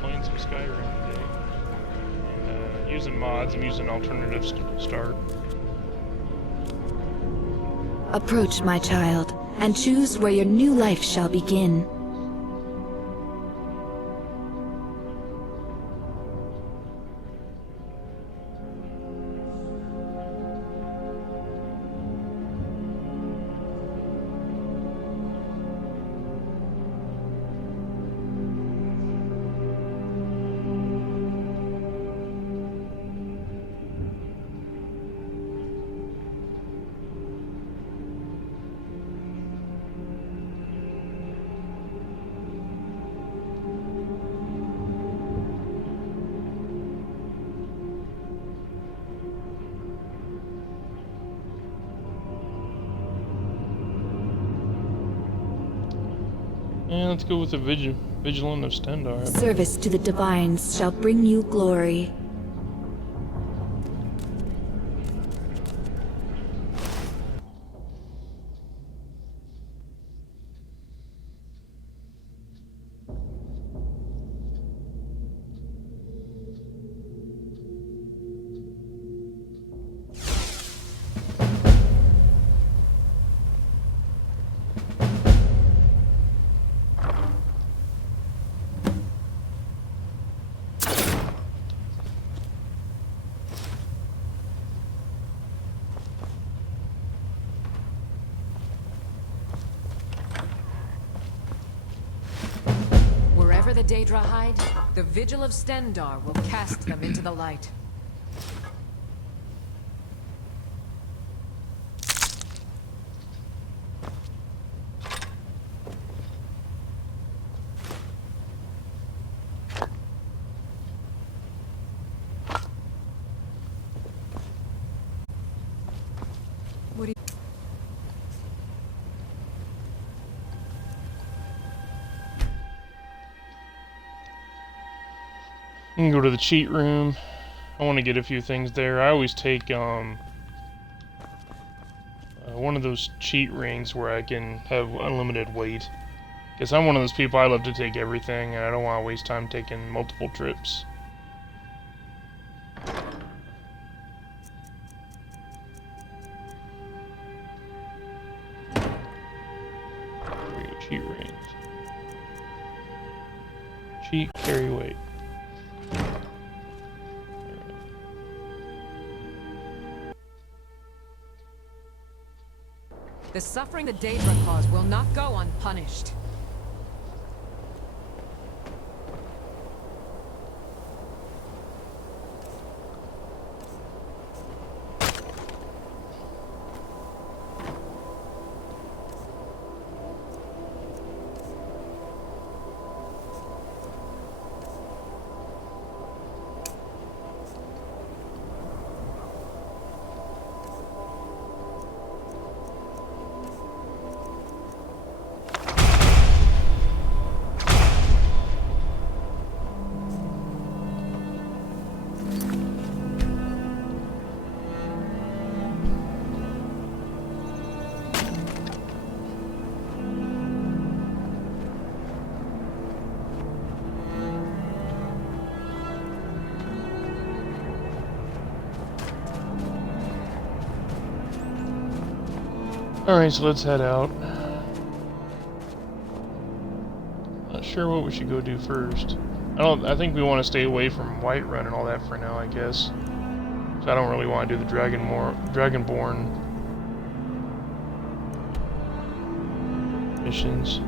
playing some Skyrim today. And, using mods, I'm using alternative start. Approach, my child, and choose where your new life shall begin. Yeah, let's go with the Vigilant of Stendar. Service to the divines shall bring you glory. Wherever the Daedra hide, the Vigil of Stendar will cast them into the light. What do you... You can go to the cheat room. I want to get a few things there. I always take one of those cheat rings where I can have unlimited weight. Because I'm one of those people, I love to take everything, and I don't want to waste time taking multiple trips. There we go, cheat rings. Cheat, carry weight. The suffering the Daedra cause will not go unpunished. Alright, so let's head out. Not sure what we should go do first. I think we want to stay away from Whiterun and all that for now, I guess. So I don't really want to do the Dragonborn missions.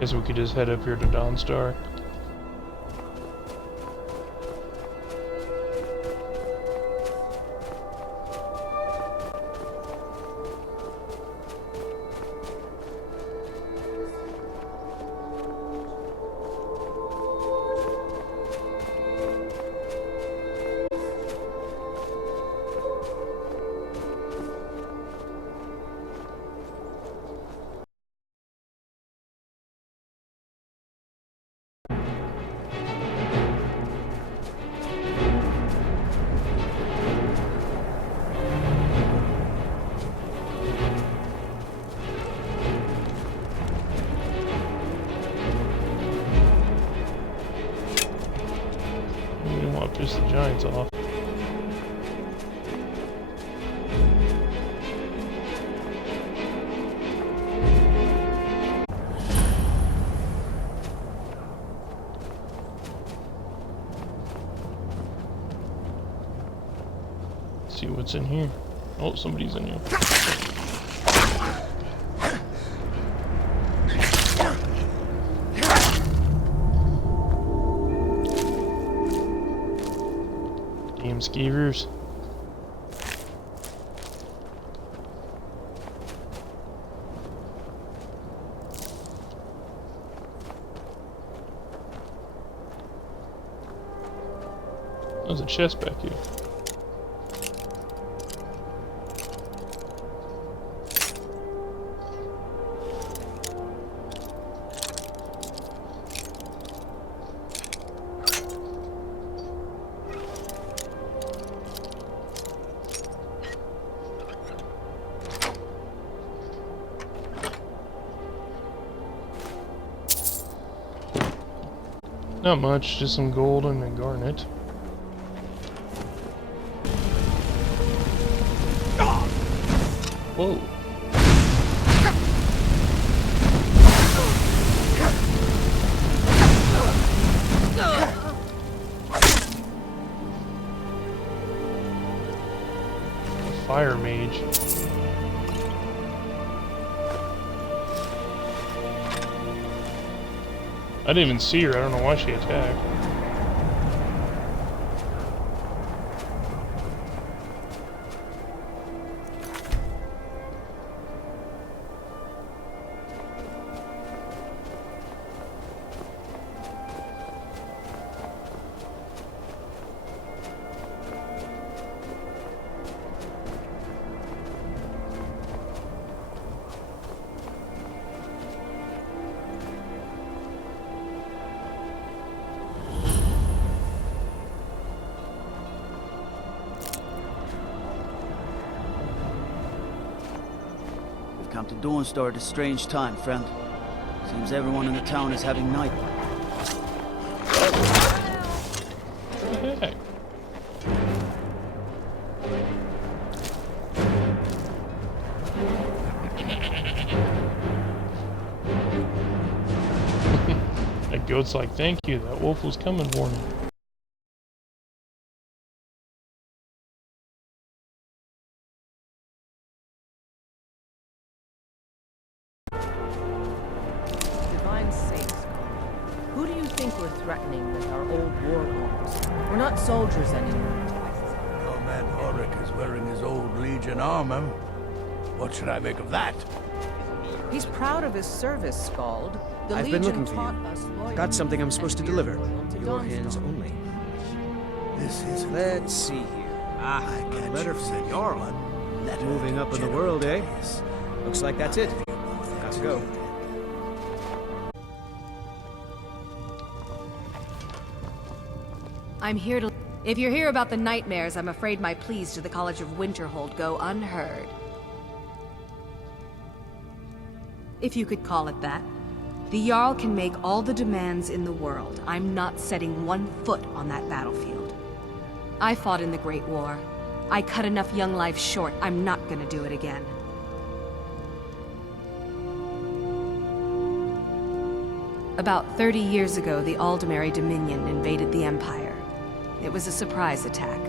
Guess we could just head up here to Dawnstar. We didn't want to piss the giants off. See what's in here. Oh, somebody's in here. Damn skeevers. There's a chest back here. Not much, just some gold and a garnet. Whoa. A fire mage. I didn't even see her. I don't know why she attacked. Come to Dawnstar at a strange time, friend. Seems everyone in the town is having night. Hey. That goat's like, thank you, that wolf was coming for me. Who do you think we're threatening with our old war wounds? We're not soldiers anymore. Your man Ulrich is wearing his old Legion armor. What should I make of that? He's proud of his service, Scald. The I've Legion been looking for taught you. us loyalty Got something I'm supposed to deliver. to Your Dawnstar. hands only. This is Let's see here. Ah, I a can't letter choose from the any Jarl. one. Letter Moving to up in the General world, eh? Davis. Looks like that's it. Got to go. I'm here to... If you're here about the nightmares, I'm afraid my pleas to the College of Winterhold go unheard. If you could call it that. The Jarl can make all the demands in the world. I'm not setting one foot on that battlefield. I fought in the Great War. I cut enough young lives short. I'm not gonna do it again. About 30 years ago, the Aldemary Dominion invaded the Empire. It was a surprise attack.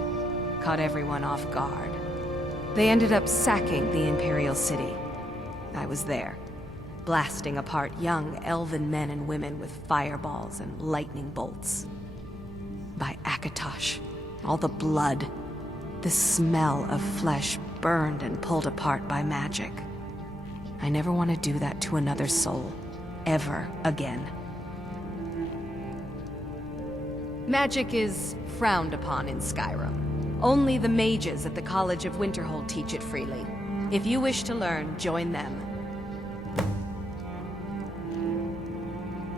Caught everyone off guard. They ended up sacking the Imperial City. I was there, blasting apart young elven men and women with fireballs and lightning bolts. By Akatosh, all the blood, the smell of flesh burned and pulled apart by magic. I never want to do that to another soul, ever again. Magic is frowned upon in Skyrim. Only the mages at the College of Winterhold teach it freely. If you wish to learn, join them.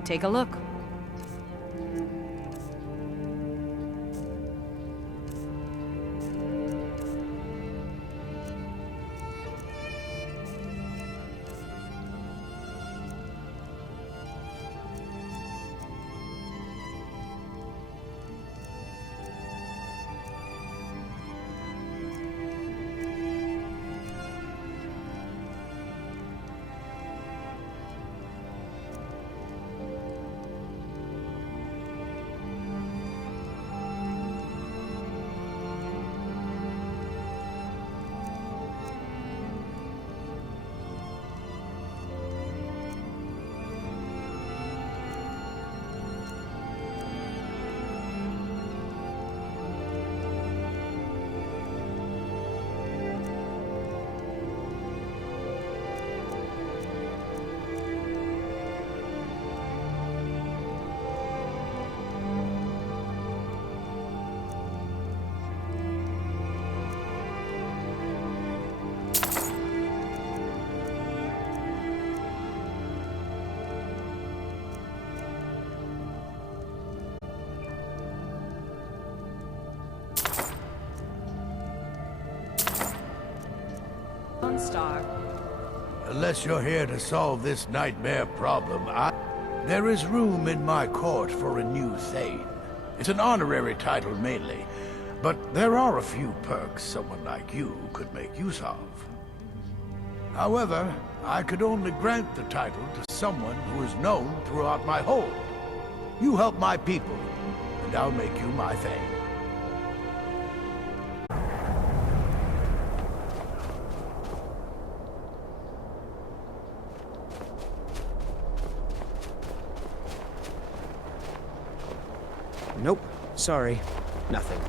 Take a look. Dawnstar. Unless you're here to solve this nightmare problem, there is room in my court for a new Thane. It's an honorary title mainly, but there are a few perks someone like you could make use of. However, I could only grant the title to someone who is known throughout my hold. You help my people, and I'll make you my Thane. Nope. Sorry. Nothing.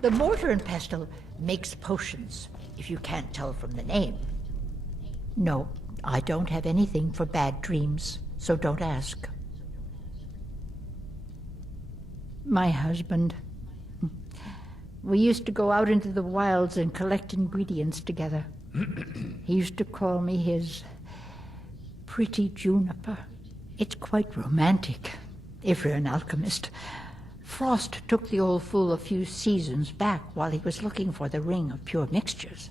The mortar and pestle makes potions, if you can't tell from the name. No, I don't have anything for bad dreams, so don't ask. My husband. We used to go out into the wilds and collect ingredients together. He used to call me his pretty juniper. It's quite romantic, if you're an alchemist. Frost took the old fool a few seasons back while he was looking for the ring of pure mixtures.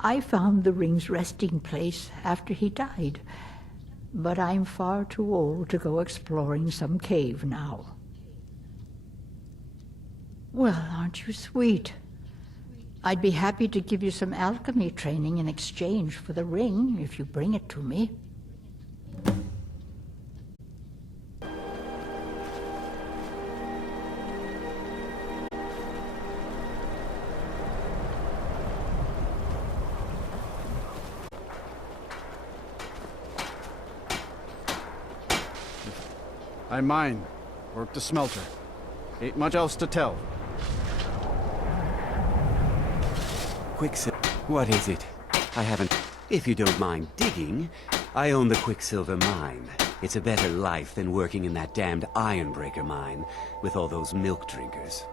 I found the ring's resting place after he died, but I'm far too old to go exploring some cave now. Well, aren't you sweet? I'd be happy to give you some alchemy training in exchange for the ring if you bring it to me. I mine, work the smelter. Ain't much else to tell. Quicksilver. What is it? I haven't... If you don't mind digging, I own the Quicksilver mine. It's a better life than working in that damned Ironbreaker mine with all those milk drinkers.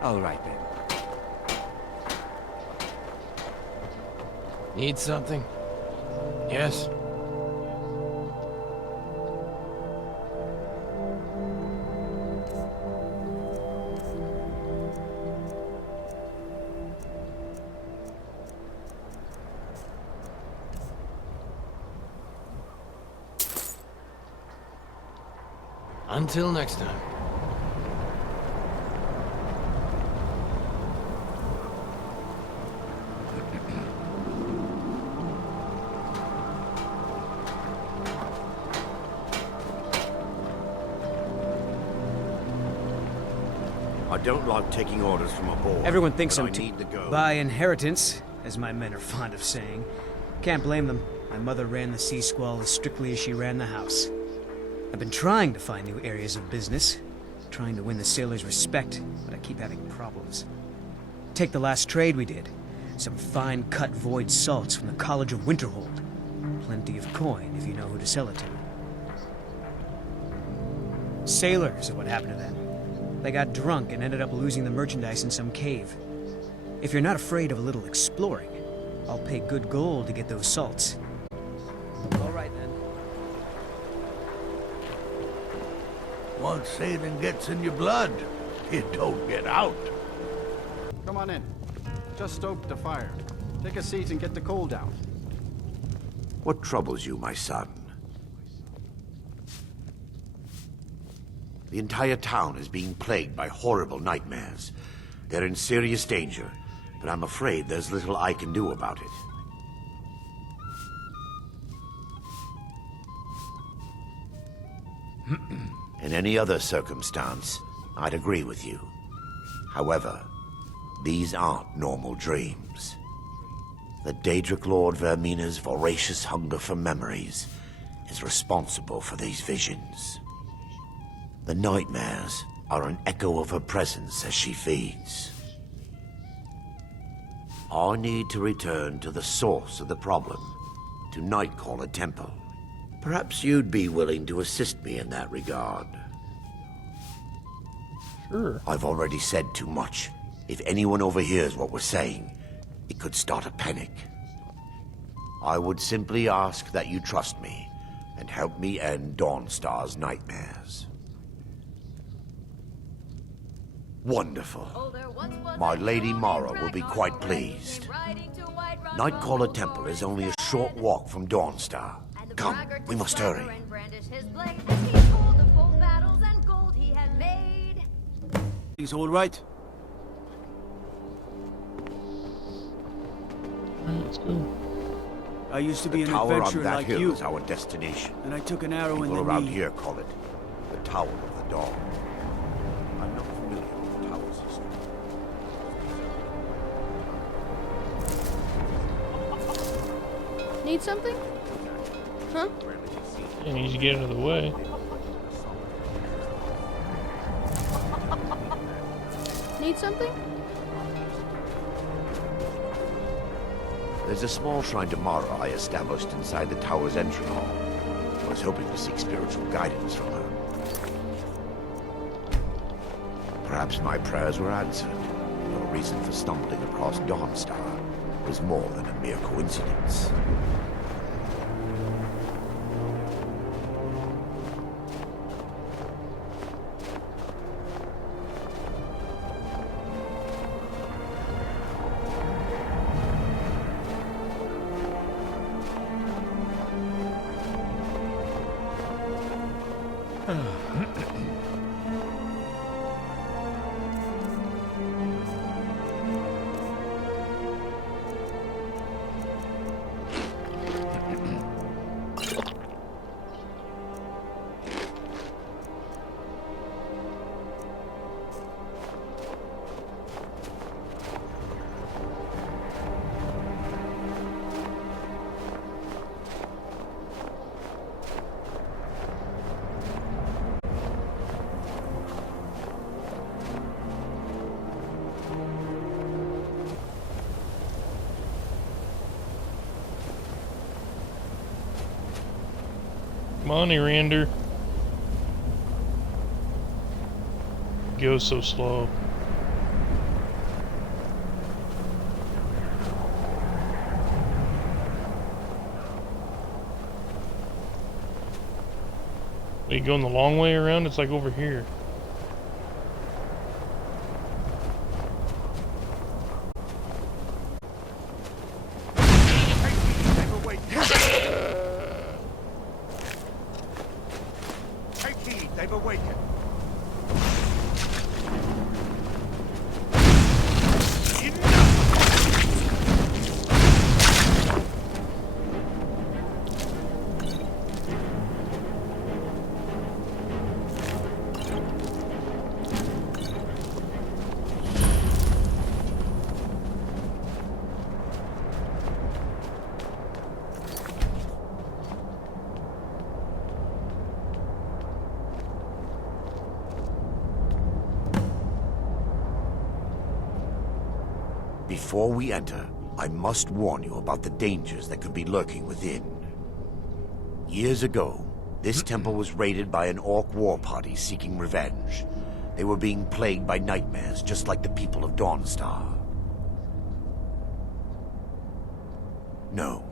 All right, then. Need something? Yes? Until next time. I don't like taking orders from a boy. Everyone thinks but I'm I need to go. by inheritance, as my men are fond of saying. Can't blame them. My mother ran the Sea Squall as strictly as she ran the house. I've been trying to find new areas of business, trying to win the sailors' respect, but I keep having problems. Take the last trade we did. Some fine cut void salts from the College of Winterhold. Plenty of coin if you know who to sell it to. Sailors are what happened to them. They got drunk and ended up losing the merchandise in some cave. If you're not afraid of a little exploring, I'll pay good gold to get those salts. All right, then. Once sailing gets in your blood, it don't get out. Come on in. Just stoked the fire. Take a seat and get the coal down. What troubles you, my son? The entire town is being plagued by horrible nightmares. They're in serious danger, but I'm afraid there's little I can do about it. In any other circumstance, I'd agree with you. However, these aren't normal dreams. The Daedric Lord Vermina's voracious hunger for memories is responsible for these visions. The nightmares are an echo of her presence as she feeds. I need to return to the source of the problem, to Nightcaller Temple. Perhaps you'd be willing to assist me in that regard. Sure. I've already said too much. If anyone overhears what we're saying, it could start a panic. I would simply ask that you trust me and help me end Dawnstar's nightmares. Wonderful. My Lady Mara will be quite pleased. Nightcaller Temple is only a short walk from Dawnstar. Come, we must hurry. Things all right? Let's go. I used to be an tower adventurer on that like hill you. is our destination. And I took an arrow in People the around knee. here call it the Tower of the Dog. I'm not familiar with the tower's history. Need something? Huh? I need to get out of the way. Need something? There's a small shrine to Mara I established inside the tower's entry hall. I was hoping to seek spiritual guidance from her. Perhaps my prayers were answered. Your reason for stumbling across Dawnstar was more than a mere coincidence. Come on, Erander. Go so slow. Are you going the long way around? It's like over here. They've awakened. Before we enter, I must warn you about the dangers that could be lurking within. Years ago, this temple was raided by an orc war party seeking revenge. They were being plagued by nightmares, just like the people of Dawnstar. No.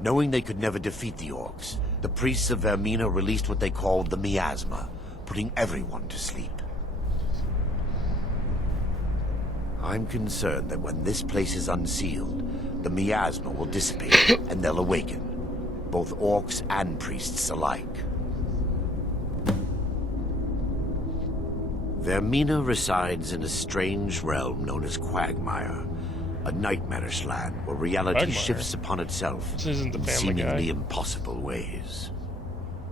Knowing they could never defeat the orcs, the priests of Vermina released what they called the miasma, putting everyone to sleep. I'm concerned that when this place is unsealed, the miasma will dissipate and they'll awaken, both orcs and priests alike. Vermina resides in a strange realm known as Quagmire, a nightmarish land where reality Quagmire? shifts upon itself This isn't the in Family seemingly Guy. impossible ways.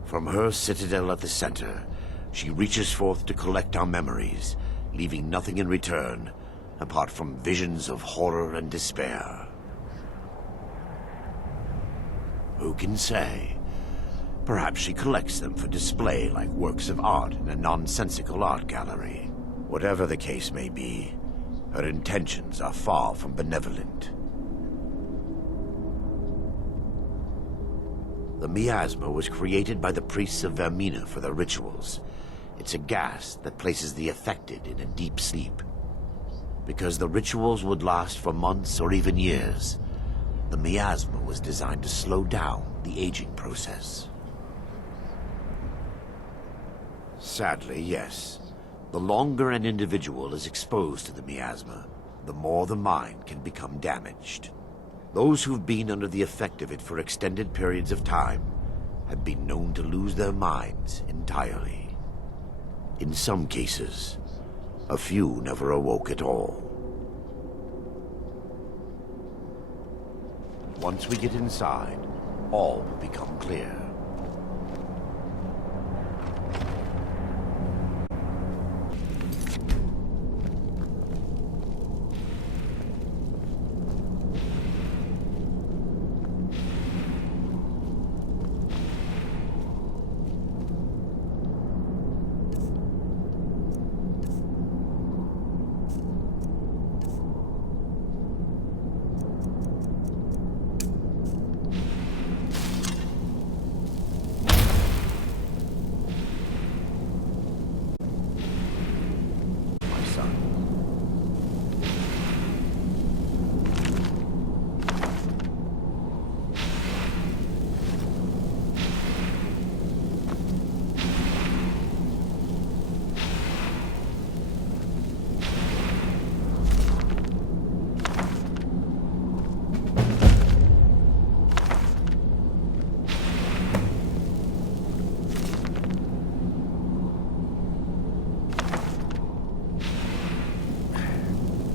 From her citadel at the center, she reaches forth to collect our memories, leaving nothing in return apart from visions of horror and despair. Who can say? Perhaps she collects them for display like works of art in a nonsensical art gallery. Whatever the case may be, her intentions are far from benevolent. The miasma was created by the priests of Vermina for their rituals. It's a gas that places the affected in a deep sleep. Because the rituals would last for months or even years, The miasma was designed to slow down the aging process. Sadly, yes. The longer an individual is exposed to the miasma, the more the mind can become damaged. Those who've been under the effect of it for extended periods of time have been known to lose their minds entirely. In some cases, a few never awoke at all. Once we get inside, all will become clear.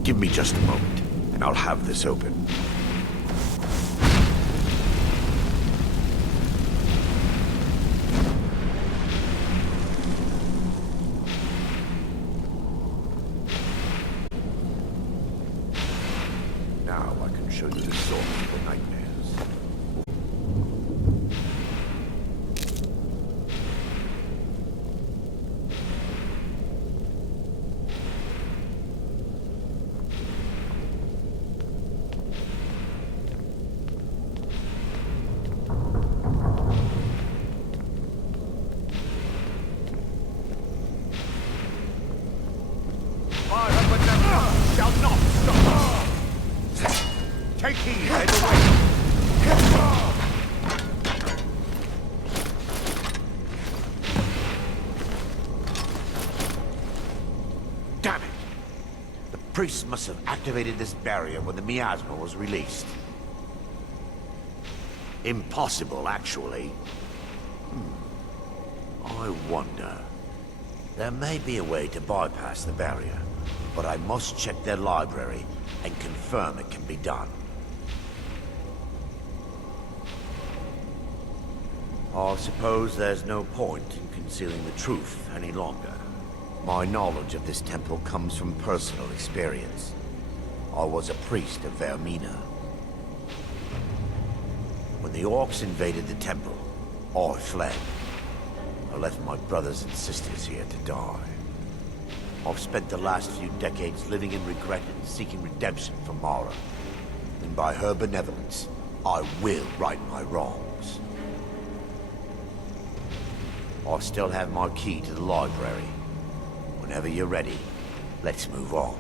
Give me just a moment, and I'll have this open. Now I can show you the source of the nightmares. Take heed, head away! Damn it! The priests must have activated this barrier when the miasma was released. Impossible, actually. I wonder. There may be a way to bypass the barrier, but I must check their library and confirm it can be done. I suppose there's no point in concealing the truth any longer. My knowledge of this temple comes from personal experience. I was a priest of Vermina. When the orcs invaded the temple, I fled. I left my brothers and sisters here to die. I've spent the last few decades living in regret and seeking redemption from Mara. And by her benevolence, I will right my wrongs. I still have my key to the library. Whenever you're ready, let's move on.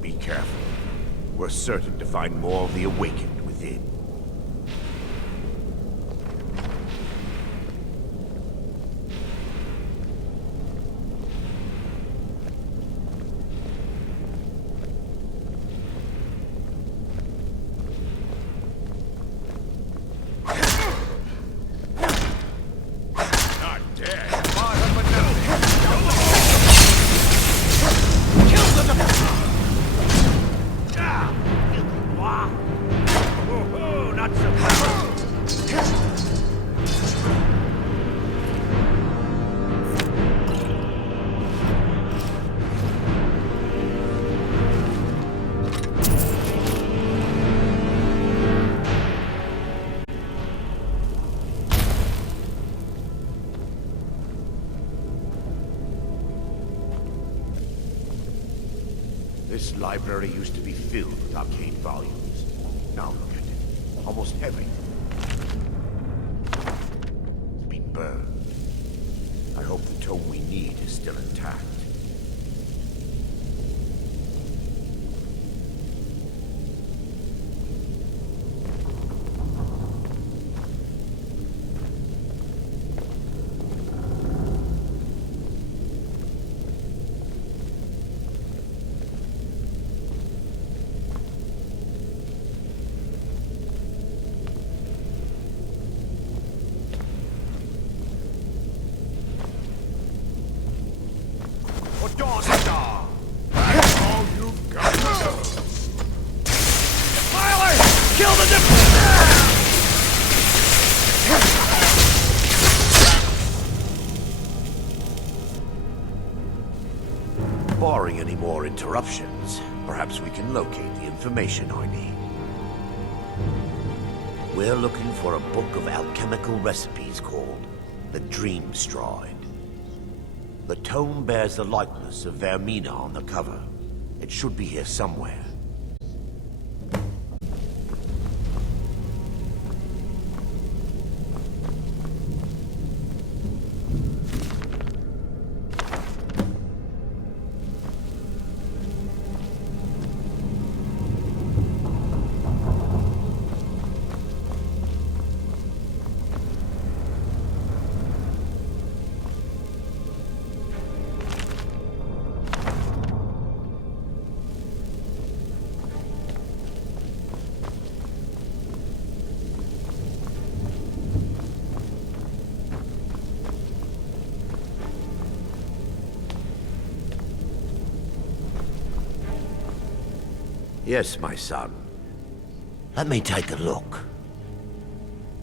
Be careful. We're certain to find more of the awakened within. This library used to be filled with arcane volumes. Now look at it. Almost everything. It's been burned. I hope the tome we need is still intact. Barring any more interruptions, perhaps we can locate the information I need. We're looking for a book of alchemical recipes called the Dream Stride. The tome bears the likeness of Vermina on the cover. It should be here somewhere. Yes, my son. Let me take a look.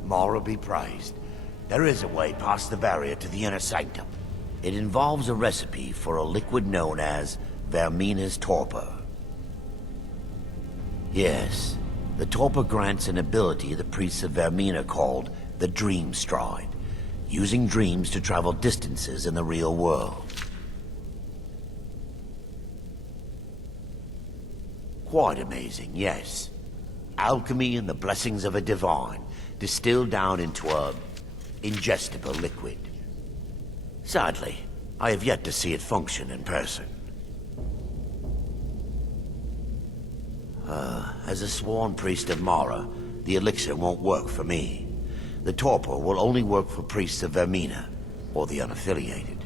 Mara be praised. There is a way past the barrier to the inner sanctum. It involves a recipe for a liquid known as Vermina's torpor. Yes, the torpor grants an ability the priests of Vermina called the Dream Stride, using dreams to travel distances in the real world. Quite amazing, yes. Alchemy and the blessings of a divine, distilled down into a ingestible liquid. Sadly, I have yet to see it function in person. As a sworn priest of Mara, the elixir won't work for me. The torpor will only work for priests of Vermina, or the unaffiliated.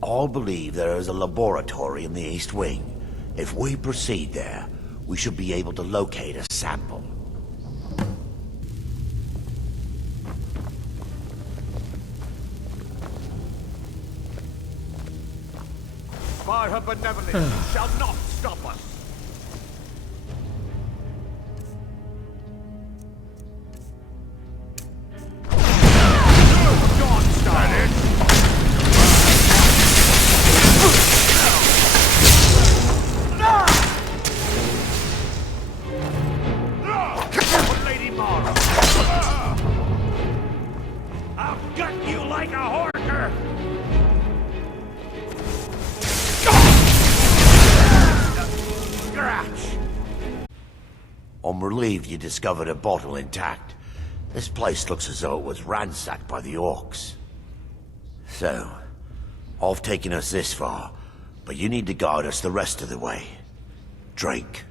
All believe there is a laboratory in the East Wing. If we proceed there, we should be able to locate a sample. By her benevolence, shall not stop us. Dawnstar! Lady Mara! I'll gut you like a horker! I'm relieved you discovered a bottle intact. This place looks as though it was ransacked by the orcs. So, I've taken us this far, but you need to guide us the rest of the way. Drink.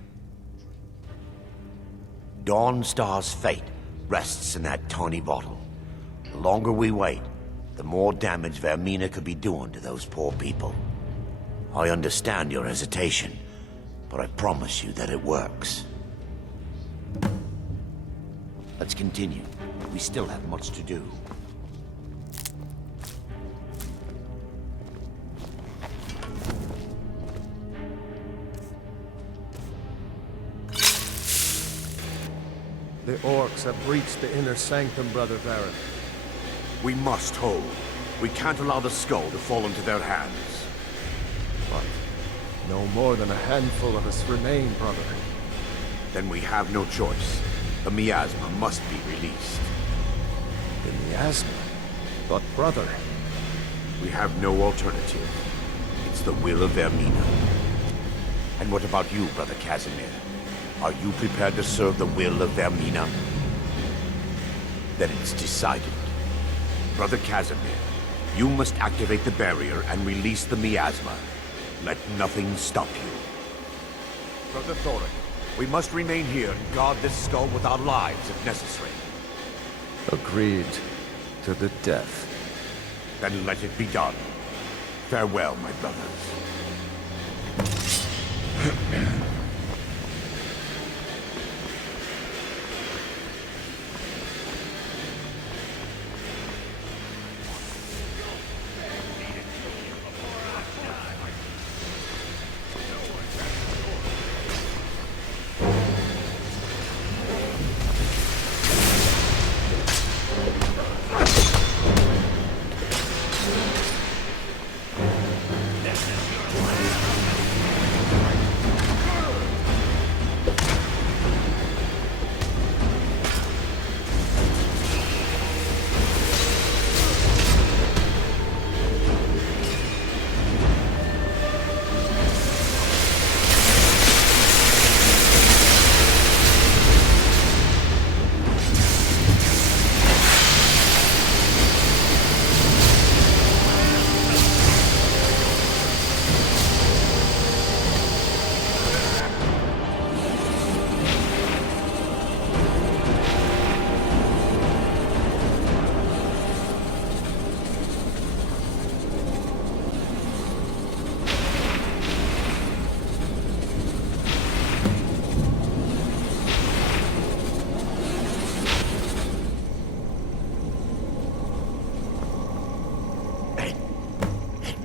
Dawnstar's fate rests in that tiny bottle. The longer we wait, the more damage Vermina could be doing to those poor people. I understand your hesitation, but I promise you that it works. Let's continue. We still have much to do. The orcs have breached the inner sanctum, Brother Varyn. We must hold. We can't allow the skull to fall into their hands. But no more than a handful of us remain, brother. Then we have no choice. The miasma must be released. The miasma? But brother... We have no alternative. It's the will of Vermina. And what about you, Brother Casimir? Are you prepared to serve the will of Vermina? Then it's decided. Brother Casimir, you must activate the barrier and release the miasma. Let nothing stop you. Brother Thorin, we must remain here and guard this skull with our lives if necessary. Agreed to the death. Then let it be done. Farewell, my brothers.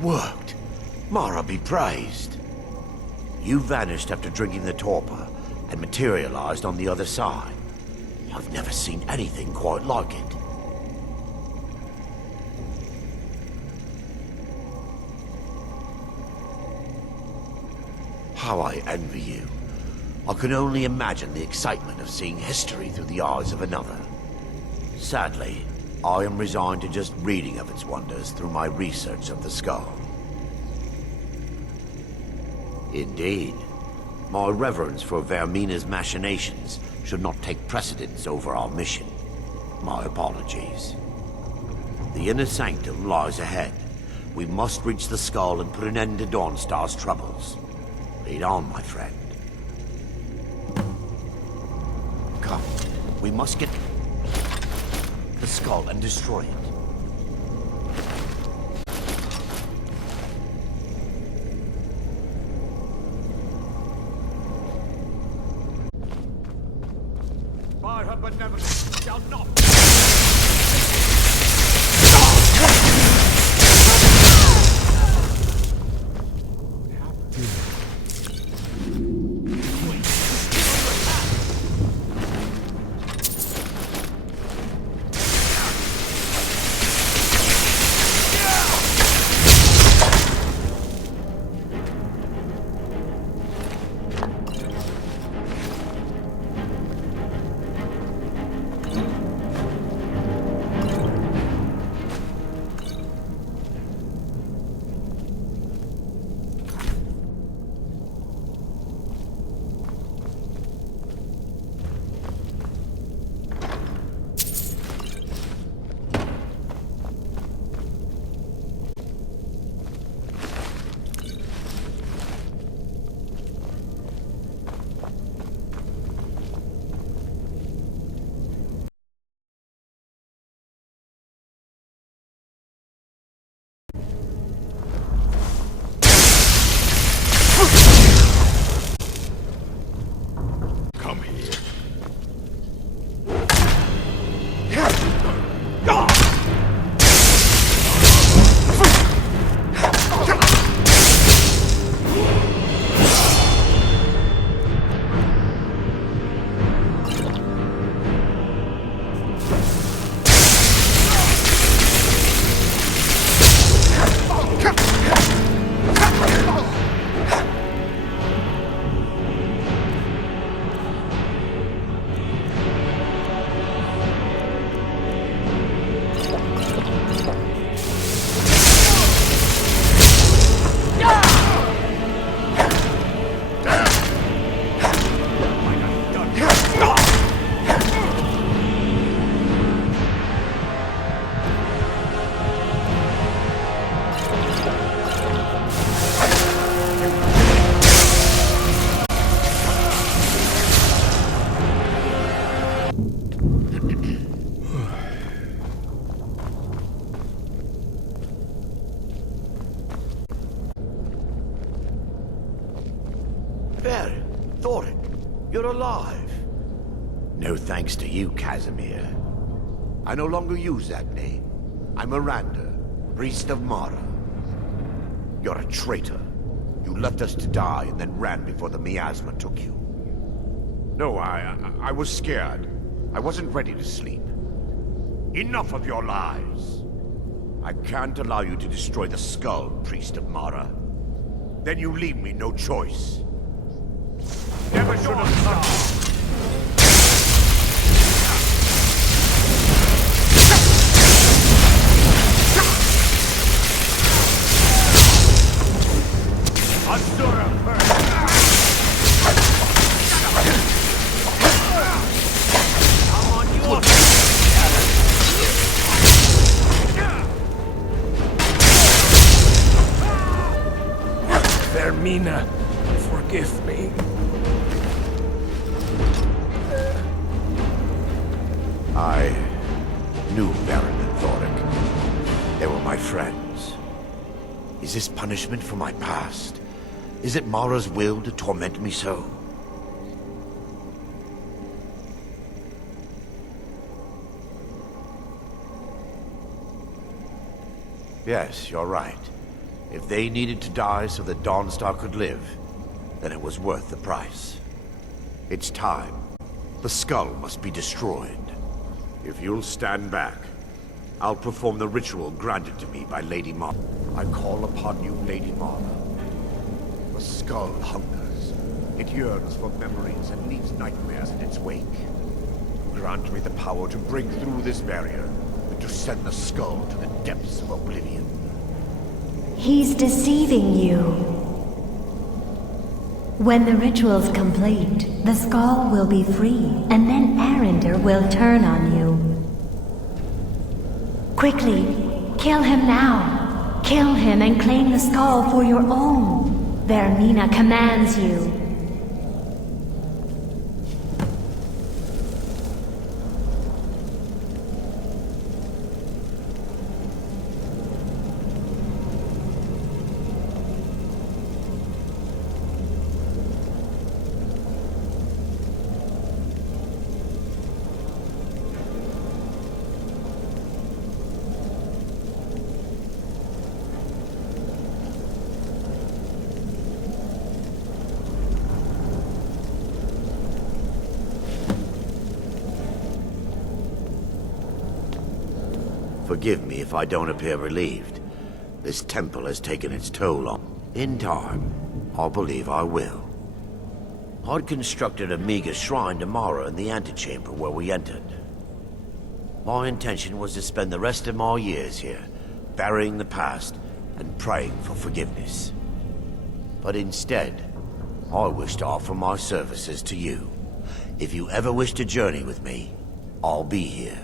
worked. Mara be praised. You vanished after drinking the torpor and materialized on the other side. I've never seen anything quite like it. How I envy you. I can only imagine the excitement of seeing history through the eyes of another. Sadly, I am resigned to just reading of its wonders through my research of the skull. Indeed, my reverence for Vermina's machinations should not take precedence over our mission. My apologies. The inner sanctum lies ahead. We must reach the skull and put an end to Dawnstar's troubles. Lead on, my friend. Come, we must get the skull and destroy it. By her benevolence shall not. There, Thorin, you're alive. No thanks to you, Casimir. I no longer use that name. I'm Miranda, priest of Mara. You're a traitor. You left us to die and then ran before the miasma took you. No, I was scared. I wasn't ready to sleep. Enough of your lies. I can't allow you to destroy the skull, priest of Mara. Then you leave me no choice. Never should have come. Asura first. I'm on your Vermina, forgive me. I knew Baron and Thoric. They were my friends. Is this punishment for my past? Is it Mara's will to torment me so? Yes, you're right. If they needed to die so that Dawnstar could live, then it was worth the price. It's time. The skull must be destroyed. If you'll stand back, I'll perform the ritual granted to me by Lady Marla. I call upon you, Lady Marla. The skull hungers. It yearns for memories and leaves nightmares in its wake. Grant me the power to break through this barrier and to send the skull to the depths of oblivion. He's deceiving you. When the ritual's complete, the skull will be free, and then Arender will turn on you. Quickly, kill him now. Kill him and claim the skull for your own. Vermina commands you. Forgive me if I don't appear relieved. This temple has taken its toll on. In time, I believe I will. I'd constructed a meager shrine tomorrow in the antechamber where we entered. My intention was to spend the rest of my years here, burying the past and praying for forgiveness. But instead, I wish to offer my services to you. If you ever wish to journey with me, I'll be here.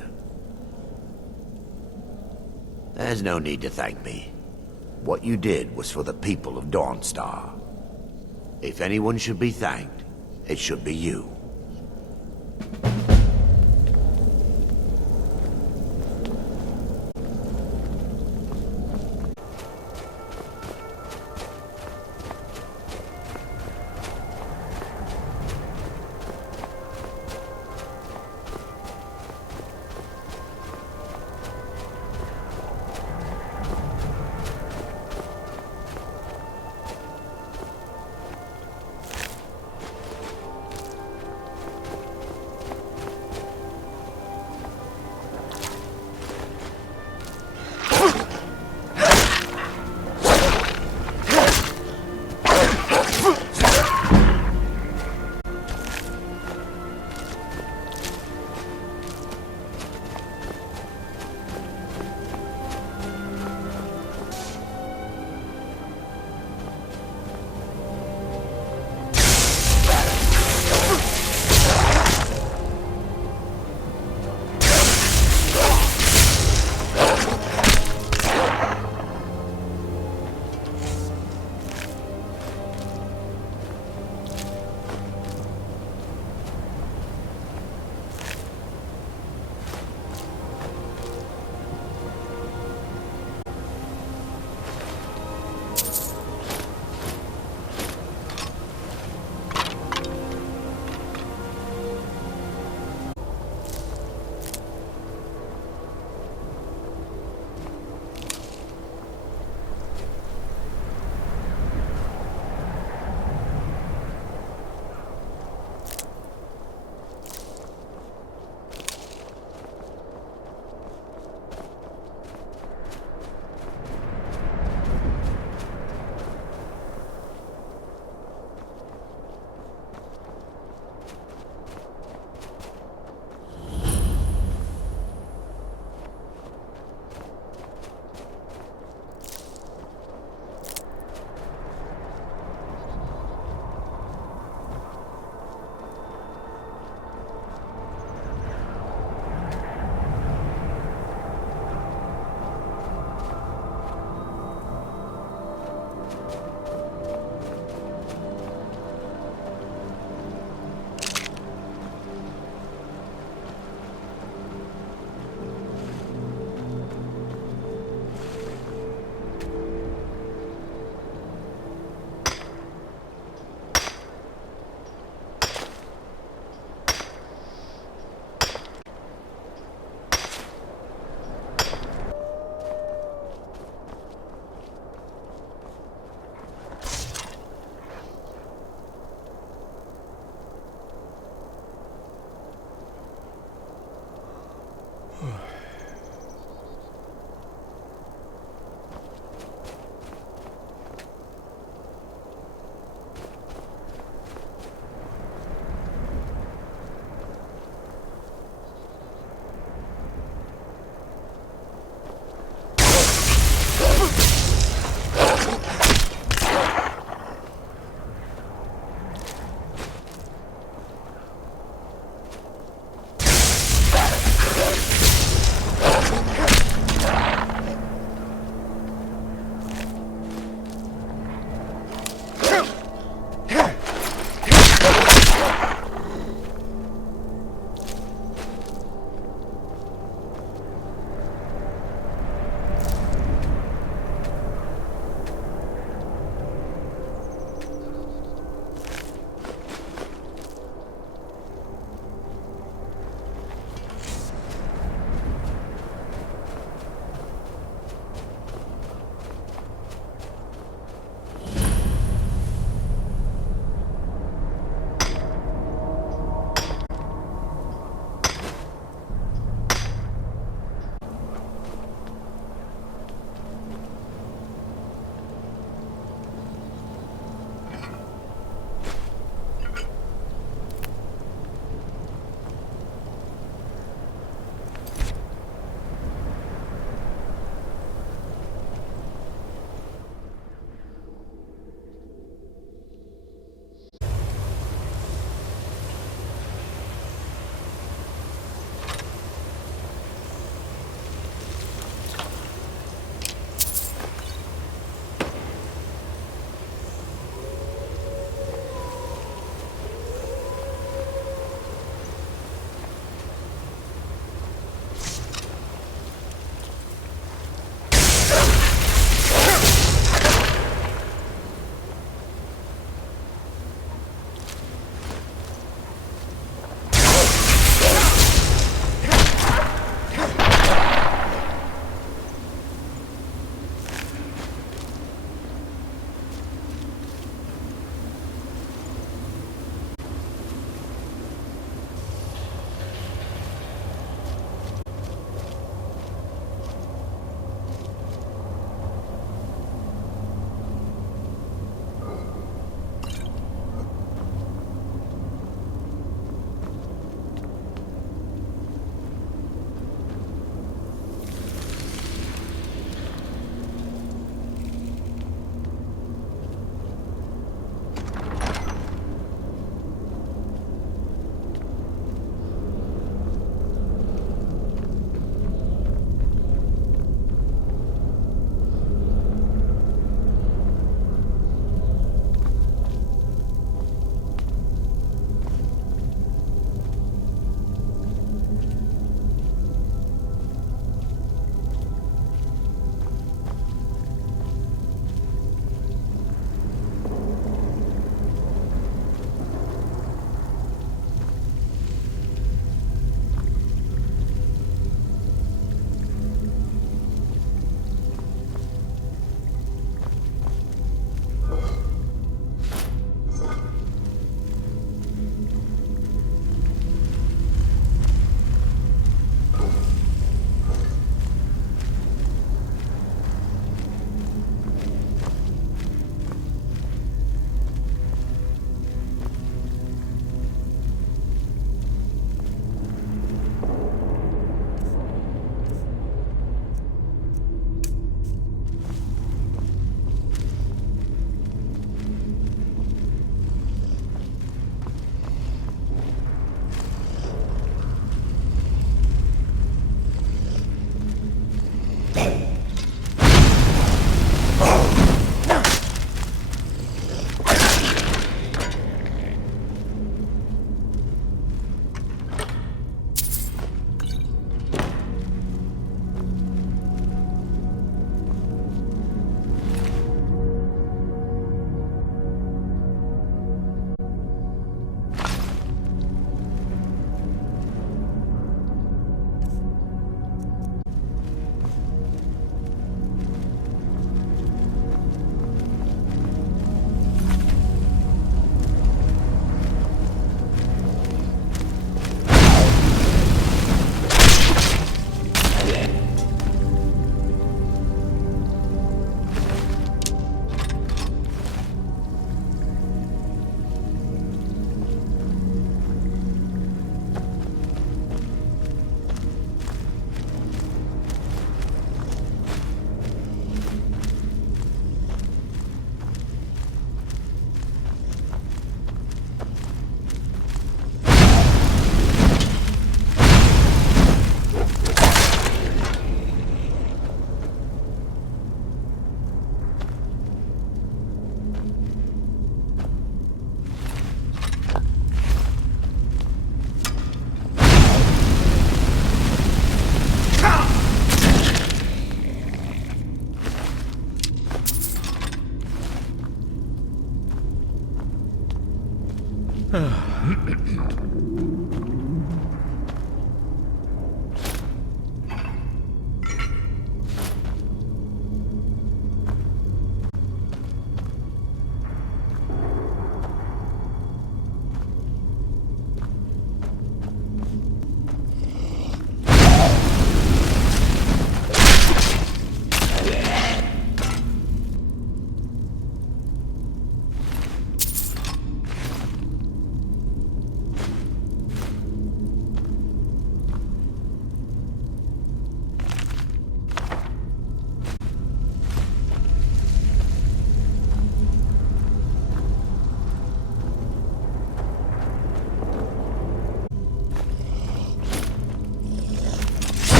There's no need to thank me. What you did was for the people of Dawnstar. If anyone should be thanked, it should be you.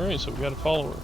Alright, so we got a follower.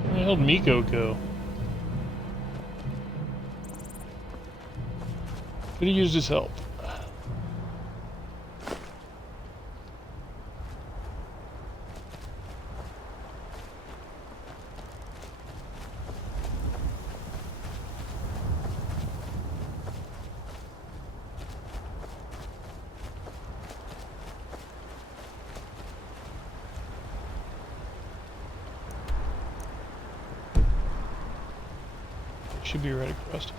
Where the hell did Miko go? Could have used his help. Should be right across here.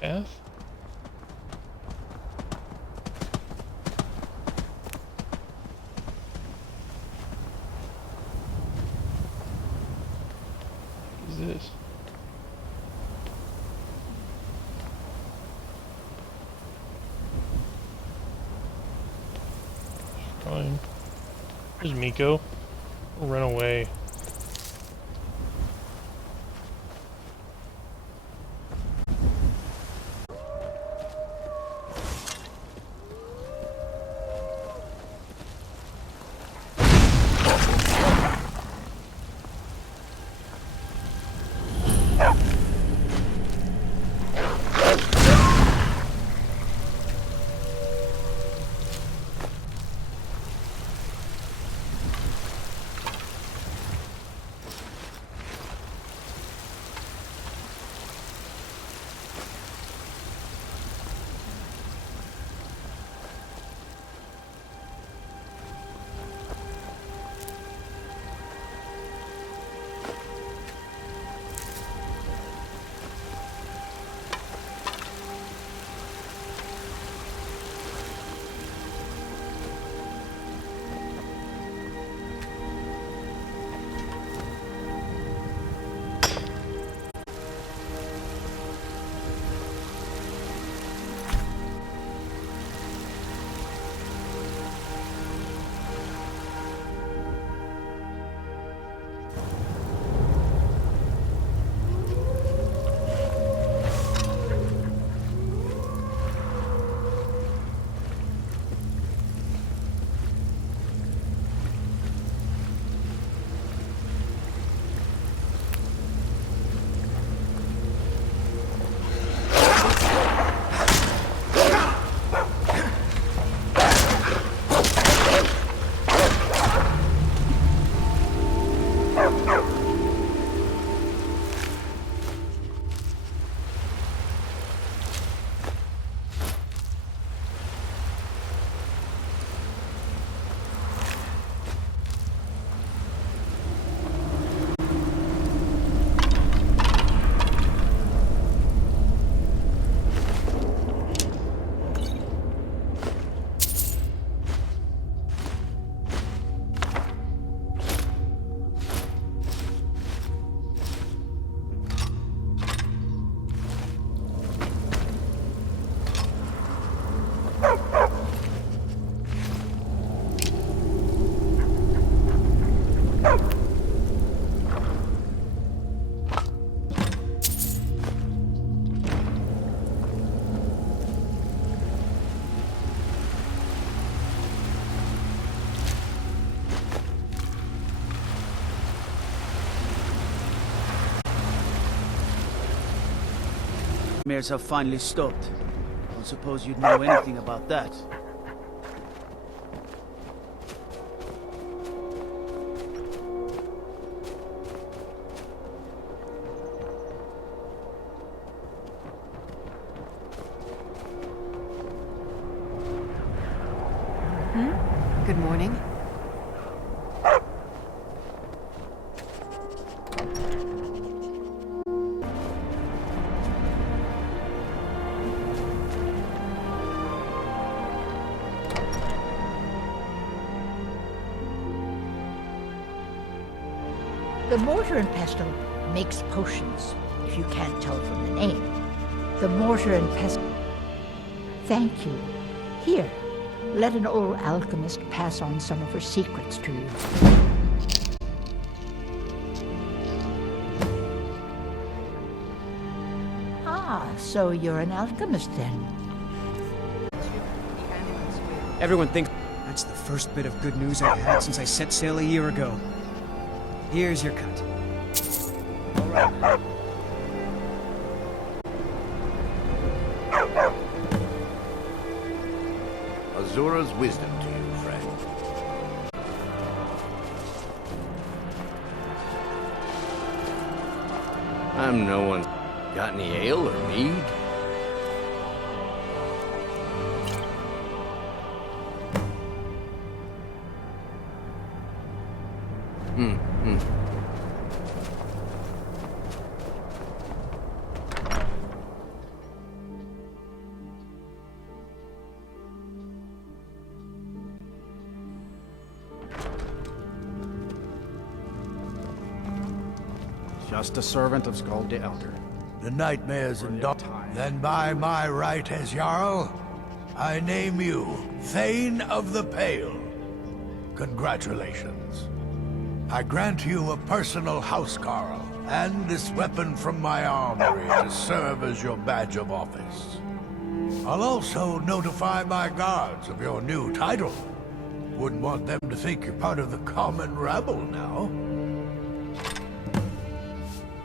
Path? What is this? Shrine. There's Miko. We'll run away. Nightmares have finally stopped. Don't suppose you'd know anything about that. Good morning. The mortar and pestle makes potions, if you can't tell from the name. The mortar and pestle... Thank you. Here, let an old alchemist pass on some of her secrets to you. Ah, so you're an alchemist then? Everyone thinks that's the first bit of good news I've had since I set sail a year ago. Here's your cut. All right. Azura's wisdom to you, friend. I'm no one. Got any ale or mead? Just a servant of Skald the Elder. The nightmares and Then by my right as Jarl, I name you Thane of the Pale. Congratulations. I grant you a personal housecarl and this weapon from my armory to serve as your badge of office. I'll also notify my guards of your new title. Wouldn't want them to think you're part of the common rabble now.